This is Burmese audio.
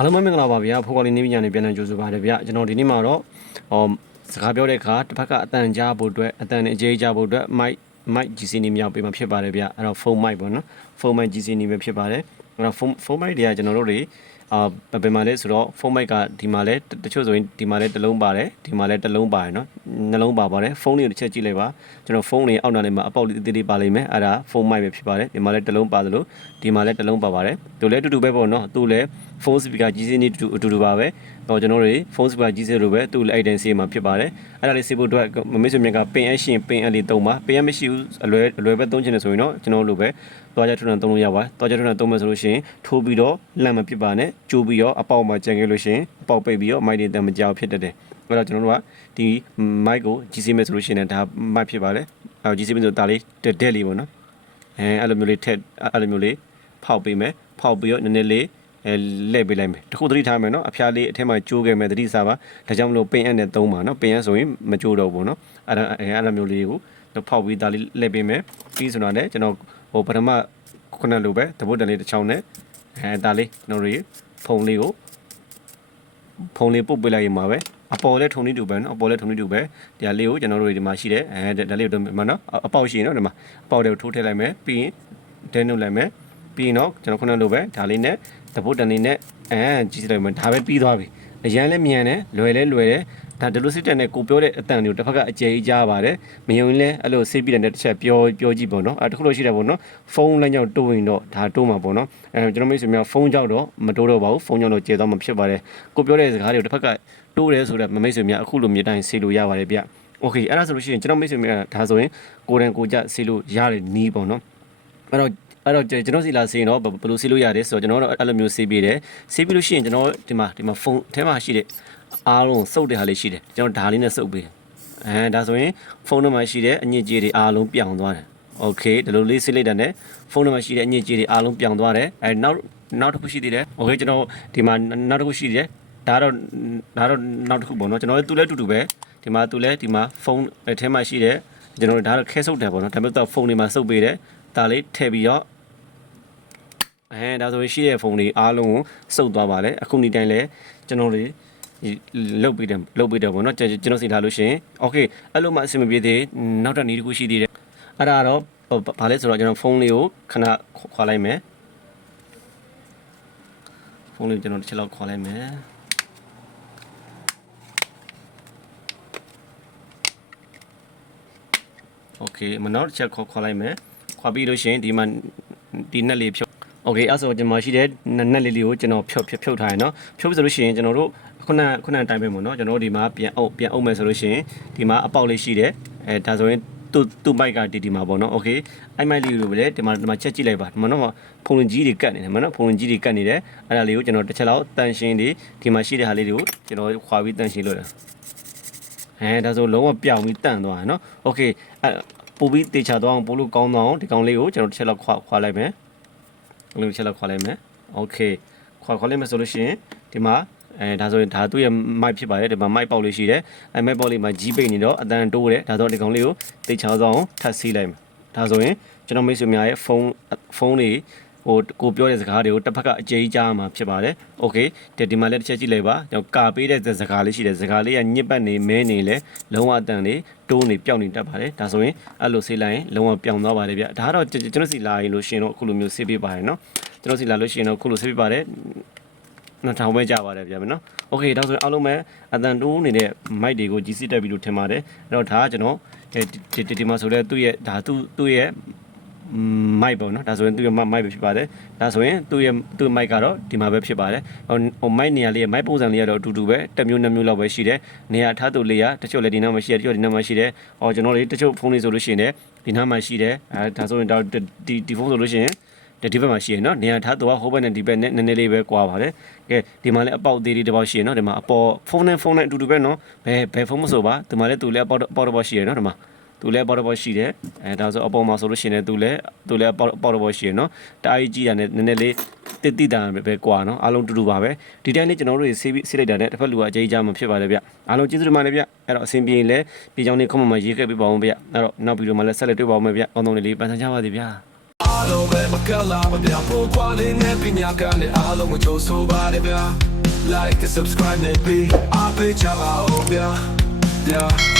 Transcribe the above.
အားလုံးပဲမင်္ဂလာပါဗျာဖိုးကော်လီနေပညာနဲ့ပြန်လည်ကြိုဆိုပါရဗျာကျွန်တော်ဒီနေ့မှာတော့ဟောစကားပြောတဲ့အခါတစ်ဖက်ကအတန်ကြားဖို့အတွက်အတန်နဲ့အကျေးကြားဖို့အတွက် mic mic GC နေမြောက်ပေးမှာဖြစ်ပါတယ်ဗျာအဲ့တော့ phone mic ပေါ့နော် phone mic GC နေပဲဖြစ်ပါတယ်အဲ့တော့ phone phone mic တွေကကျွန်တော်တို့တွေအာဘယ်မှာလဲဆိုတော့ phone mic ကဒီမှာလဲတချို့ဆိုရင်ဒီမှာလဲတစ်လုံးပါတယ်ဒီမှာလဲတစ်လုံးပါတယ်နော်နှလုံးပါပါတယ်ဖုန်းလေးကိုတစ်ချက်ကြည့်လိုက်ပါကျွန်တော်ဖုန်းလေးအောက်နာလေးမှာအပေါက်လေးတေးသေးပါလိမ့်မယ်အဲ့ဒါ phone mic ပဲဖြစ်ပါတယ်ဒီမှာလဲတစ်လုံးပါသလိုဒီမှာလဲတစ်လုံးပါပါတယ်သူလဲအတူတူပဲပေါ့နော်သူလဲ phone speaker ကြီးစင်းနေတူအတူတူပါပဲဟောကျွန်တော်တို့ phone speaker ကြီးစင်းလိုပဲသူ့လည်းအဲ့တိုင်းစီမှာဖြစ်ပါတယ်အဲ့ဒါလေးစီဖို့အတွက်မမေ့ဆိုမြက်ကပင်အရှင်ပင်အလေးသုံးပါပင်အမရှိဘူးအလွယ်အလွယ်ပဲသုံးချင်တယ်ဆိုရင်တော့ကျွန်တော်တို့လိုပဲသွားကြထုံထုံသုံးလို့ရပါတယ်သွားကြထုံထုံသုံးမယ်ဆိုလို့ရှိရင်ထိုးပြီးတော့လန့်မပစ်ပါနဲ့ကြိုးပြီးတော့အပေါက်မှာကြံခဲ့လို့ရှိရင်အပေါက်ပိတ်ပြီးတော့မိုက်တွေတန်မကြောက်ဖြစ်တတ်တယ်အဲ့တော့ကျွန်တော်တို့ကဒီမိုက်ကိုကြီးစီမယ်ဆိုလို့ရှိရင်ဒါမိုက်ဖြစ်ပါတယ်အဲ့ကြီးစီမယ်ဆိုတာလေးတက်တက်လေးပေါ့နော်အဲအဲ့လိုမျိုးလေးထက်အဲ့လိုမျိုးလေးဖောက်ပေးမယ်ဖောက်ပြီးတော့နည်းနည်းလေးအဲ လဲ့ပေးလိုက်မယ်တခုသတိထားမယ်နော်အဖျားလေးအထက်မှာကျိုးခဲ့မယ်သတိစားပါဒါကြောင့်မလို့ပင်အပ်နဲ့သုံးပါနော်ပင်အပ်ဆိုရင်မကျိုးတော့ဘူးနော်အဲ့ဒါအဲ့လိုမျိုးလေးကိုဖောက်ပြီးဒါလေးလဲ့ပေးမယ်ပြီးဆိုတော့လည်းကျွန်တော်ဟိုပထမခုနလိုပဲတပုတ်တန်လေးတစ်ချောင်းနဲ့အဲဒါလေးကျွန်တော်တို့ဖုံလေးကိုဖုံလေးပုတ်ပေးလိုက်ရမှာပဲအပေါ်လဲထုံနေတူပဲနော်အပေါ်လဲထုံနေတူပဲဒီဟာလေးကိုကျွန်တော်တို့ဒီမှာရှိတယ်အဲဒါလေးကိုမနော်အပေါက်ရှိရင်နော်ဒီမှာအပေါက်တွေကိုထိုးထည့်လိုက်မယ်ပြီးရင်ဒဲနုတ်လိုက်မယ်ပြီးရင်တော့ကျွန်တော်ခုနလိုပဲဒါလေးနဲ့ တပုတ်တန်လေးနဲ့အဲကြည့်လိုက်မယ်ဒါပဲပြီးသွားပြီအရန်လဲမြန်တယ်လွယ်လဲလွယ်တယ်ဒါဒလိုစစ်တက်နဲ့ကိုပြောတဲ့အတန်တွေကိုတစ်ဖက်ကအကျယ်ကြီးကြားပါတယ်မယုံရင်လဲအဲ့လိုစိတ်ပြီးတဲ့တစ်ချက်ပြောပြောကြည့်ပေါ့နော်အဲတခုလို့ရှိတယ်ပေါ့နော်ဖုန်းလမ်းကြောင်းတိုးရင်တော့ဒါတိုးမှာပေါ့နော်အဲကျွန်တော်မိတ်ဆွေများဖုန်းကြောက်တော့မတိုးတော့ပါဘူးဖုန်းကြောင့်တော့ကျေတော့မဖြစ်ပါတယ်ကိုပြောတဲ့စကားတွေကိုတစ်ဖက်ကတိုးတယ်ဆိုတော့မမိတ်ဆွေများအခုလိုမြေတိုင်းဆေးလို့ရပါတယ်ဗျโอเคအဲ့ဒါဆိုလို့ရှိရင်ကျွန်တော်မိတ်ဆွေများဒါဆိုရင်ကိုယ်တိုင်ကိုကြဆေးလို့ရတဲ့နီးပေါ့နော်အဲ့တော့ အဲ့တော့ကျွန်တော်စီလာစီရင်တော့ဘယ်လိုစီးလို့ရတယ်ဆိုတော့ကျွန်တော်တို့အဲ့လိုမျိုးစီးပေးတယ်စီးပြီးလို့ရှိရင်ကျွန်တော်ဒီမှာဒီမှာဖုန်းထဲမှာရှိတဲ့အားလုံးစုပ်တဲ့ဟာလေးရှိတယ်ကျွန်တော်ဒါလေးနဲ့စုပ်ပေးတယ်အဲဒါဆိုရင်ဖုန်းထဲမှာရှိတဲ့အညစ်အကြေးတွေအားလုံးပြောင်းသွားတယ်โอเคဒီလိုလေးစီးလိုက်တဲ့နဲ့ဖုန်းထဲမှာရှိတဲ့အညစ်အကြေးတွေအားလုံးပြောင်းသွားတယ်အဲနောက်နောက်တစ်ခုရှိသေးတယ်โอเคကျွန်တော်ဒီမှာနောက်တစ်ခုရှိသေးတယ်ဒါတော့ဒါတော့နောက်တစ်ခုပေါ့နော်ကျွန်တော်သူလည်းတူတူပဲဒီမှာသူလည်းဒီမှာဖုန်းထဲမှာရှိတဲ့ကျွန်တော်ဒါတော့ခဲဆုပ်တယ်ပေါ့နော်ဒါပေမဲ့တော့ဖုန်းတွေမှာစုပ်ပေးတယ်ဒါလေးထည့်ပြီးတော့ အဲဒါဆိုရင်ရှိတဲ့ဖုန်းတွေအားလုံးကိုစုပ်သွားပါလေအခုနေ့တိုင်းလဲကျွန်တော်တွေလုတ်ပြီးတယ်လုတ်ပြီးတယ်ပေါ့နော်ကျွန်တော်စီထားလို့ရှိရင်โอเคအဲ့လိုမှအဆင်မပြေသေးနောက်တစ်နည်းတစ်ခုရှိသေးတယ်အဲ့ဒါတော့ဘာလဲဆိုတော့ကျွန်တော်ဖုန်းလေးကိုခဏခွာလိုက်မယ်ဖုန်းလေးကျွန်တော်တစ်ချက်လောက်ခွာလိုက်မယ်โอเคမနောက်တစ်ချက်ခေါ်ခေါ်လိုက်မယ်ခွာပြီးလို့ရှိရင်ဒီမှာဒီနက်လေးဖြုတ် โอเคအဲ့ဆိုကျွန်တော်ရှိတဲ့နက်လေးလေးကိုကျွန်တော်ဖြုတ်ဖြုတ်ဖြုတ်ထားရနော်ဖြုတ်ဆိုလို့ရှိရင်ကျွန်တော်တို့ခုနခုနအတိုင်းပဲပေါ့နော်ကျွန်တော်တို့ဒီမှာပြန်အုပ်ပြန်အုပ်မယ်ဆိုလို့ရှိရင်ဒီမှာအပေါက်လေးရှိတယ်အဲဒါဆိုရင်သူ့သူ့မိုက်ကဒီဒီမှာပေါ့နော်โอเคအဲ့မိုက်လေးကိုလည်းဒီမှာဒီမှာချက်ကြည့်လိုက်ပါဒီမှာတော့ဖုန်ကြီးတွေကတ်နေတယ်မနော်ဖုန်ကြီးတွေကတ်နေတယ်အဲ့ဒါလေးကိုကျွန်တော်တစ်ချက်လောက်တန်ရှင်းဒီဒီမှာရှိတဲ့ဟာလေးတွေကိုကျွန်တော်ခွာပြီးတန်ရှင်းလို့ရတယ်အဲဒါဆိုလုံးဝပြောင်ပြီးတန့်သွားတယ်နော်โอเคအဲပို့ပြီးတေချာသွားအောင်ပို့လို့ကောင်းသွားအောင်ဒီကောင်လေးကိုကျွန်တော်တစ်ချက်လောက်ခွာခွာလိုက်မယ် အဲ့လိုတစ်ချက်လောက်ခွာလိုက်မယ်โอเคခွာခွာလိုက်မယ်ဆိုလို့ရှိရင်ဒီမှာအဲဒါဆိုရင်ဒါသူ့ရဲ့ mic ဖြစ်ပါတယ်ဒီမှာ mic ပေါက်လေးရှိတယ်အဲ mic ပေါက်လေးမှာကြီးပိတ်နေတော့အတန်တိုးတယ်ဒါဆိုဒီကောင်လေးကိုတိတ်ချောင်းဆောင်ထပ်စီးလိုက်မယ်ဒါဆိုရင်ကျွန်တော်မိတ်ဆွေများရဲ့ဖုန်းဖုန်းတွေဟို ိုကိုပြောတဲ့စကားတွေကိုတစ်ဖက်ကအကျဉ်းချမှာဖြစ်ပါတယ်။ Okay ဒီဒီမှာလည်းတစ်ချက်ကြည့်လိုက်ပါ။ကျွန်တော်ကာပေးတဲ့စကားလေးရှိတယ်။စကားလေးကညစ်ပတ်နေမဲနေလဲလုံးဝအတန်လေးတိုးနေပျောက်နေတတ်ပါတယ်။ဒါဆိုရင်အဲ့လိုဆေးလိုက်ရင်လုံးဝပျောင်သွားပါတယ်ဗျ။ဒါကတော့ကျွန်တော်စီလာရင်လို့ရှင်တော့အခုလိုမျိုးဆေးပေးပါတယ်နော်။ကျွန်တော်စီလာလို့ရှင်တော့အခုလိုဆေးပေးပါတယ်။နောက်ထောင်ပဲကြပါတယ်ဗျာမနော်။ Okay ဒါဆိုရင်အားလုံးပဲအတန်တိုးနေတဲ့မိုက်တွေကိုကြီးစစ်တက်ပြီးလို့ထင်ပါတယ်။အဲ့တော့ဒါကကျွန်တော်ဒီဒီမှာဆိုလဲသူ့ရဲ့ဒါသူ့သူ့ရဲ့ မိုက်ပေါ့နော်ဒါဆိုရင်သူ့ရဲ့မိုက်ပဲဖြစ်ပါတယ်ဒါဆိုရင်သူ့ရဲ့သူ့မိုက်ကတော့ဒီမှာပဲဖြစ်ပါတယ်ဟိုမိုက်နေရာလေးရဲ့မိုက်ပုံစံလေးကတော့အတူတူပဲတစ်မျိုးနှစ်မျိုးလောက်ပဲရှိတယ်နေရာထားသူလေးရတချို့လည်းဒီနားမှာရှိတယ်တချို့ဒီနားမှာရှိတယ်ဟောကျွန်တော်လေးတချို့ဖုန်းလေးဆိုလို့ရှိရင်ဒီနားမှာရှိတယ်အဲဒါဆိုရင်တော့ဒီဒီဖုန်းဆိုလို့ရှိရင်ဒီဘက်မှာရှိရနော်နေရာထားသူကဟိုဘက်နဲ့ဒီဘက်နဲ့နည်းနည်းလေးပဲကွာပါတယ်ကဲဒီမှာလည်းအပေါက်သေးလေးတစ်ပေါက်ရှိရနော်ဒီမှာအပေါ်ဖုန်းနဲ့ဖုန်းနဲ့အတူတူပဲနော်ဘယ်ဘယ်ဖုန်းမဆိုပါဒီမှာလည်းသူလည်းအပေါက်အပေါက်တစ်ပေါက်ရှိရနော်ဒီမှာ သူလည်းပေါက်တစ်ပေါက်ရှိတယ်အဲဒါဆိုအပေါ်မှာဆိုလို့ရှိရင်သူလည်းသူလည်းပေါက်ပေါက်တစ်ပေါက်ရှိရနော်တအားကြီးကြီးတာနဲ့နည်းနည်းလေးတိတိတန်ပဲကွာနော်အားလုံးတူတူပါပဲဒီတိုင်းလေးကျွန်တော်တို့ဆေးဆေးလိုက်တာနဲ့တစ်ဖက်လူကအကြေးကြမှာဖြစ်ပါတယ်ဗျအားလုံးကျေးဇူးတင်ပါတယ်ဗျအဲ့တော့အဆင်ပြေရင်လည်းပြေချောင်းလေးခွန်မမှာရေးခဲ့ပေးပါအောင်ဗျအဲ့တော့နောက်ဗီဒီယိုမှာလည်းဆက်လက်တွေ့ပါအောင်ဗျအောင်းတုံးလေးလေးပန်ဆန်းကြပါသည်ဗျအားလုံးပဲမကလာမပြဖို့ကွာလေးနဲ့ပညာကလည်းအားလုံးကိုကြိုးဆိုပါတယ်ဗျာ like and subscribe နဲ့ be အားပေးကြပါဦးဗျာ yeah